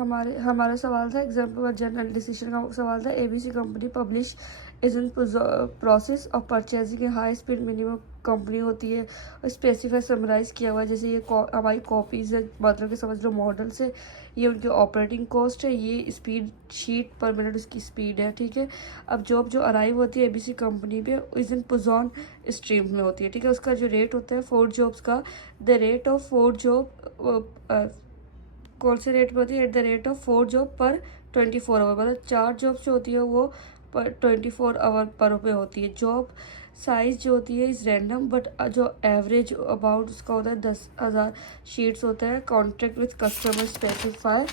हमारा सवाल था एग्जाम्पल जनरल डिसीजन का सवाल था। ABC company publish is in process of purchasing A high speed minimum company होती है और स्पेसिफाई समराइज किया हुआ है। जैसे ये हमारी कॉपीज़ है, मतलब कि समझ लो मॉडल्स है, ये उनकी ऑपरेटिंग कॉस्ट है, ये स्पीड शीट पर मिनट उसकी स्पीड है। ठीक है, अब जॉब जो अराइव होती है एबीसी कंपनी पे इज इन पुजॉन स्ट्रीम में होती है। ठीक है, उसका जो रेट होता है 4 जॉब्स का, द रेट ऑफ 4 जॉब कौन से रेट पे होती है? At the rate of 4 job पर 24 आवर, मतलब 4 जॉब्स जो होती है वो पर 24 आवर पर पे होती है। जॉब साइज जो होती है इज़ रैंडम, बट जो एवरेज अबाउट उसका होता है 10,000 शीट्स होता है। Contract with customer specify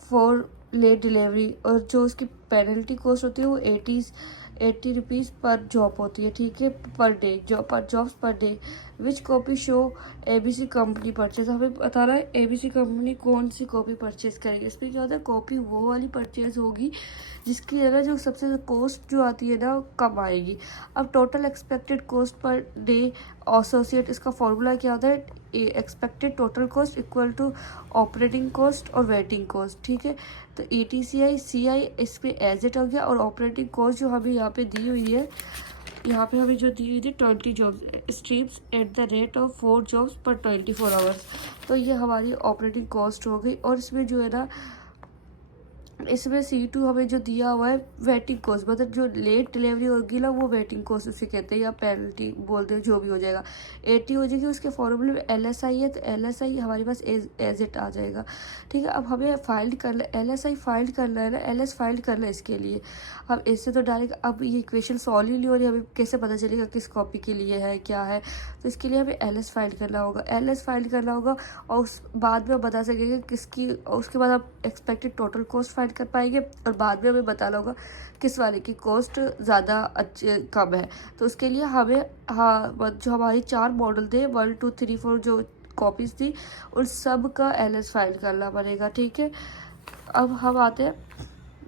for late delivery, और जो उसकी पेनल्टी कॉस्ट होती है वो 80 रुपीज़ पर जॉब होती है। ठीक है, per day jobs per day. Which copy show ABC company purchase, हमें बता रहा है एबीसी कंपनी कौन सी कॉपी परचेज करेगी। इसमें क्या होता है, कॉपी वो वाली परचेज होगी जिसकी है ना जो सबसे कॉस्ट जो आती है ना कम आएगी। अब total expected cost per day associate, इसका फॉर्मूला क्या होता है? Expected total cost equal to operating cost और वेटिंग कॉस्ट। ठीक है, तो ETCI CI इस पर एज इट हो गया, और ऑपरेटिंग कॉस्ट जो हमें यहाँ पे दी हुई है, यहाँ पे हमें जो दी हुई थी 20 jobs streams at the rate of 4 jobs पर 24 आवर्स, तो ये हमारी ऑपरेटिंग कॉस्ट हो गई। और इसमें जो है ना, इसमें C2 हमें जो दिया हुआ है वेटिंग कॉस्ट, मतलब जो लेट डिलीवरी होगी ना वो वेटिंग कॉस्ट उसे कहते हैं, या पेनल्टी बोलते हैं, जो भी हो जाएगा 80 हो जाएगी। उसके फॉर्मूले में LSI है, तो LSI हमारे पास एज इट आ जाएगा। ठीक है, अब हमें फाइल करना, LSI फाइल करना है ना, LS फाइल करना है। इसके लिए हम इससे तो डायरेक्ट अब ये इक्वेशन सॉल्व ही नहीं हो रही, हमें कैसे पता चलेगा किस कॉपी के लिए है क्या है, तो इसके लिए हमें LS फाइल करना होगा। LS फाइल करना होगा और उस बाद में हम बता सकेंगे किसकी, उसके बाद आप एक्सपेक्टेड टोटल कॉस्ट फाइल कर पाएंगे, और बाद में हमें बताना होगा किस वाले की कॉस्ट ज़्यादा अच्छे कम है। तो उसके लिए हमें जो हमारी 4 मॉडल थे 1 2 3 4 जो कॉपीज़ थी उन सब का LS फाइल करना पड़ेगा। ठीक है, अब हम आते हैं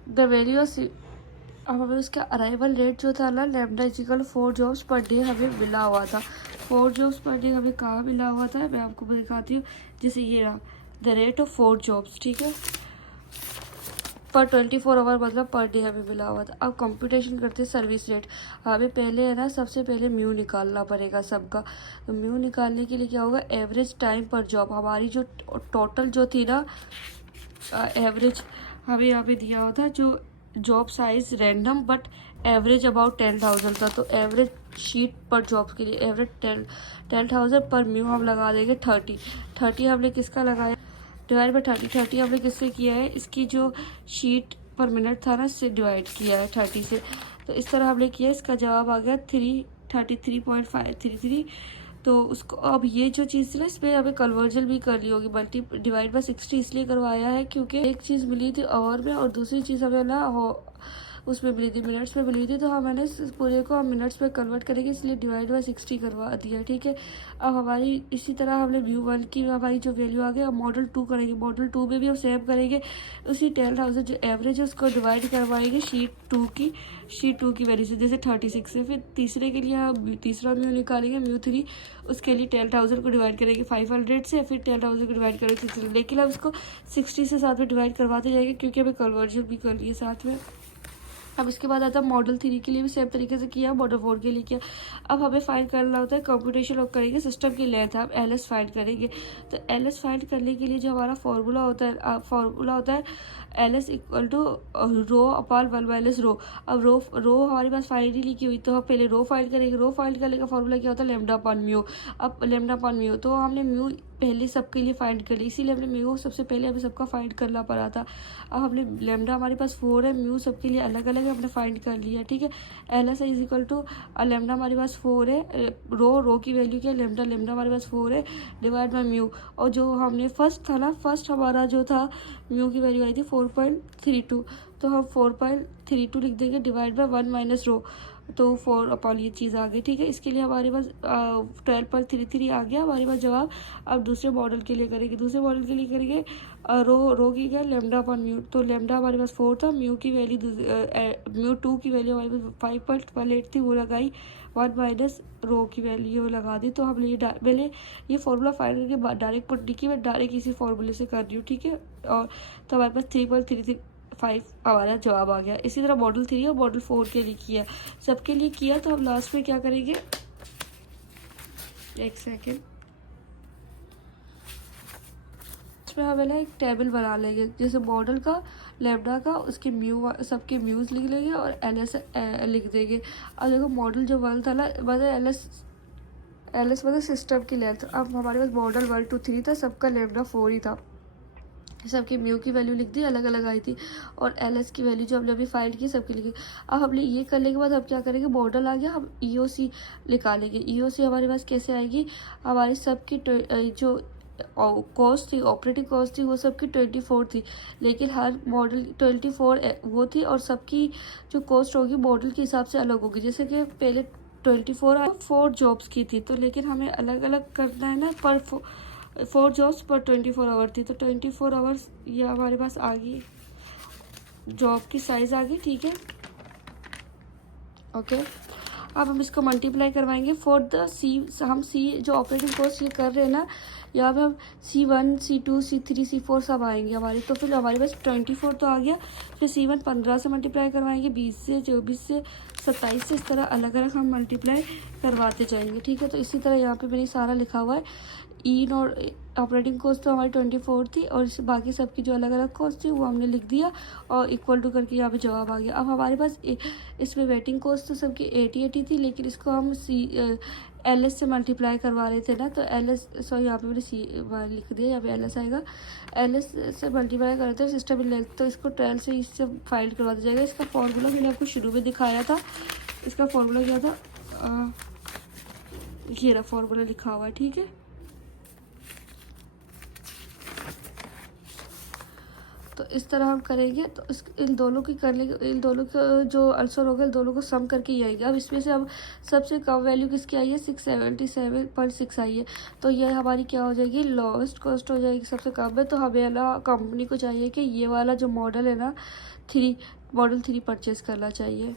द वेरियस। अब हमें उसका अराइवल रेट जो था ना lambda equal 4 jobs per day हमें मिला हुआ था। 4 जॉब्स पर डे हमें कहाँ मिला हुआ था, मैं आपको दिखाती हूँ। जैसे ये रहा द रेट ऑफ 4 जॉब्स, ठीक है, पर 24 आवर, मतलब पर डे हमें मिला हुआ था। अब कंप्यूटेशन करते हैं सर्विस रेट। हमें पहले है ना सबसे पहले म्यू निकालना पड़ेगा सबका। तो म्यू निकालने के लिए क्या होगा, एवरेज टाइम पर जॉब, हमारी जो टोटल जो थी ना एवरेज हमें यहाँ पे दिया हुआ था, जो job size random but average about 10,000 था। तो एवरेज शीट पर जॉब के लिए एवरेज 10,000 पर म्यू हम लगा देंगे 30 हमने किसका लगाया, डिवाइड बाई 30 हमने किससे किया है, इसकी जो शीट पर मिनट था ना इससे डिवाइड किया है 30 से। तो इस तरह हमने किया, इसका जवाब आ गया 33.533। तो उसको अब ये जो चीज़ थी ना इस पर हमें कन्वर्जन भी कर ली होगी, मल्टी डिवाइड बाई 60 इसलिए करवाया है क्योंकि एक चीज़ मिली थी आवर में और दूसरी चीज़ हमें ना उसमें मिली थी मिनट्स में मिली थी। तो हम मैंने इस पूरे को हम मिनट्स में कन्वर्ट करेंगे, इसलिए डिवाइड बाई 60 करवा दिया। ठीक है, अब हमारी इसी तरह हमने व्यू 1 की हमारी जो वैल्यू आ गई, अब मॉडल 2 करेंगे। मॉडल 2 में भी हम सेव करेंगे उसी 10,000 जो एवरेज है उसको डिवाइड करवाएंगे शीट 2 की वैल्यू से, जैसे 36 से। फिर तीसरे के लिए हम तीसरा म्यू निकालेंगे, म्यू 3, उसके लिए 10,000 को डिवाइड करेंगे 500 से, फिर 10,000 को डिवाइड करेंगे 600, लेकिन हम इसको 60 से साथ में डिवाइड करवाते जाएंगे क्योंकि हमें कन्वर्जन भी कर लिए साथ में। अब इसके बाद आता है मॉडल 3 के लिए भी सेम तरीके से किया, मॉडल 4 के लिए किया। अब हमें फाइंड करना होता है कंप्यूटेशन ऑफ करेंगे सिस्टम की लेंथ, हम LS फाइंड करेंगे। तो LS फाइंड करने के लिए जो हमारा फॉर्मूला होता है LS equal to rho upon 1 minus rho. अब रो हमारे पास फाइंड ही लिखी हुई, तो हम पहले रो फाइंड करेंगे। रो फाइंड करने का फॉर्मूला क्या होता है, लैम्डा अपॉन म्यू। अब लैम्डा अपॉन म्यू, तो हमने म्यू पहले सबके लिए फाइंड कर ली, इसीलिए हमने म्यू सबसे पहले हमें सबका फाइंड करना पड़ा था। अब हमने लैम्डा हमारे पास 4 है, म्यू सबके लिए अलग अलग है, हमने फाइंड कर लिया। ठीक है, LS is equal to lambda हमारे पास 4 है, रो की वैल्यू क्या है, लैम्डा हमारे पास 4 है, डिवाइड बाई म्यू। और जो हमने फर्स्ट था ना, फर्स्ट हमारा जो था म्यू की वैल्यू आई थी 4.32, तो हम 4.32 लिख देंगे डिवाइड बाई 1 माइनस रो। तो 4 अपॉन ये चीज़ आ गई, ठीक है। इसके लिए हमारे पास 12.33 आ गया हमारे पास जवाब। अब दूसरे मॉडल के लिए करेंगे, दूसरे मॉडल के लिए करेंगे रो की क्या लेमडा अपॉन म्यू, तो लेमडा हमारे पास 4 था, म्यू की वैल्यू म्यू 2 की वैल्यू हमारे पास 5.18 थी, वो लगाई 1 माइनस रो की वैल्यू वो लगा दी। तो हम ये पहले ये फॉर्मूला फाइंड करके डायरेक्ट पुट की, मैं डायरेक्ट इसी फॉर्मूले से कर रही हूँ, ठीक है। और तो हमारे पास 3.335 हमारा जवाब आ गया। इसी तरह मॉडल 3 और मॉडल 4 के लिए किया, सबके लिए किया। तो हम लास्ट में क्या करेंगे, एक सेकेंड, इसमें हमें ना एक टेबल बना लेंगे, जैसे मॉडल का, लैम्डा का, उसके म्यू सबके म्यूज़ लिख लेंगे और एलएस लिख देंगे। अब देखो मॉडल जो 1 था ना, मतलब एलएस मतलब सिस्टम की लेंथ। अब हमारे पास मॉडल 1 2 3 था, सबका लैम्डा 4 ही था, सबकी म्यू की वैल्यू लिख दी, अलग अलग आई थी। और एलएस की वैल्यू जो हमने अभी फाइंड की सबकी लिखी। अब हमने ये करने के बाद हम क्या करेंगे, मॉडल आ गया, हम ईओसी निकालेंगे। ईओसी हमारे पास कैसे आएगी, हमारी सबकी जो कॉस्ट थी, ऑपरेटिंग कॉस्ट थी, वो सबकी 24 थी, लेकिन हर मॉडल 24 वो थी, और सबकी जो कॉस्ट होगी मॉडल के हिसाब से अलग होगी। जैसे कि पहले 4 जॉब्स की थी, तो लेकिन हमें अलग अलग करना है ना, पर 4 जॉब्स पर 24 आवर थी, तो 24 आवर्स ये हमारे पास आ गई, जॉब की साइज आ गई, ठीक है, ओके। अब हम इसको मल्टीप्लाई करवाएंगे फॉर द सी, हम सी जो ऑपरेटिंग कॉस्ट ये कर रहे हैं ना, यहाँ पे हम C1 C2 C3 C4 सब आएंगे हमारी। तो फिर हमारे पास 24 तो आ गया, फिर C1 15 से मल्टीप्लाई करवाएंगे, 20 से, 24 से, 27 से, इस तरह अलग अलग हम मल्टीप्लाई करवाते जाएंगे, ठीक है। तो इसी तरह यहाँ पे मैंने सारा लिखा हुआ है। इन और ऑपरेटिंग कॉस्ट तो हमारी 24 थी, और इस बाकी सबकी जो अलग अलग कॉस्ट थी वो हमने लिख दिया, और इक्वल टू करके यहाँ पे जवाब आ गया। अब हमारे पास इसमें वेटिंग कॉस्ट तो सबकी 80 थी, लेकिन इसको हम एलएस से मल्टीप्लाई करवा रहे थे ना, तो एलएस, सॉरी यहाँ पे मैंने लिख दिया, यहाँ पे एलएस आएगा, एलएस से मल्टीप्लाई करते हैं सिस्टम लेंथ, तो इसको 12 से इससे फाइंड करवा दिया जाएगा। इसका फॉर्मूला मैंने आपको शुरू में दिखाया था, इसका फॉर्मूला क्या था, ये रहा फॉर्मूला लिखा हुआ है, ठीक है। तो इस तरह हम करेंगे, तो इन दोनों की कर लेंगे, इन दोनों का जो आंसर होगा इन दोनों को सम करके ही आएगा। अब इसमें से अब सबसे कम वैल्यू किसकी आई है, 677.6 आई है, तो ये हमारी क्या हो जाएगी, लोवेस्ट कॉस्ट हो जाएगी, सबसे कम है। तो हमें ना कंपनी को चाहिए कि ये वाला जो मॉडल है ना, मॉडल 3 परचेज़ करना चाहिए।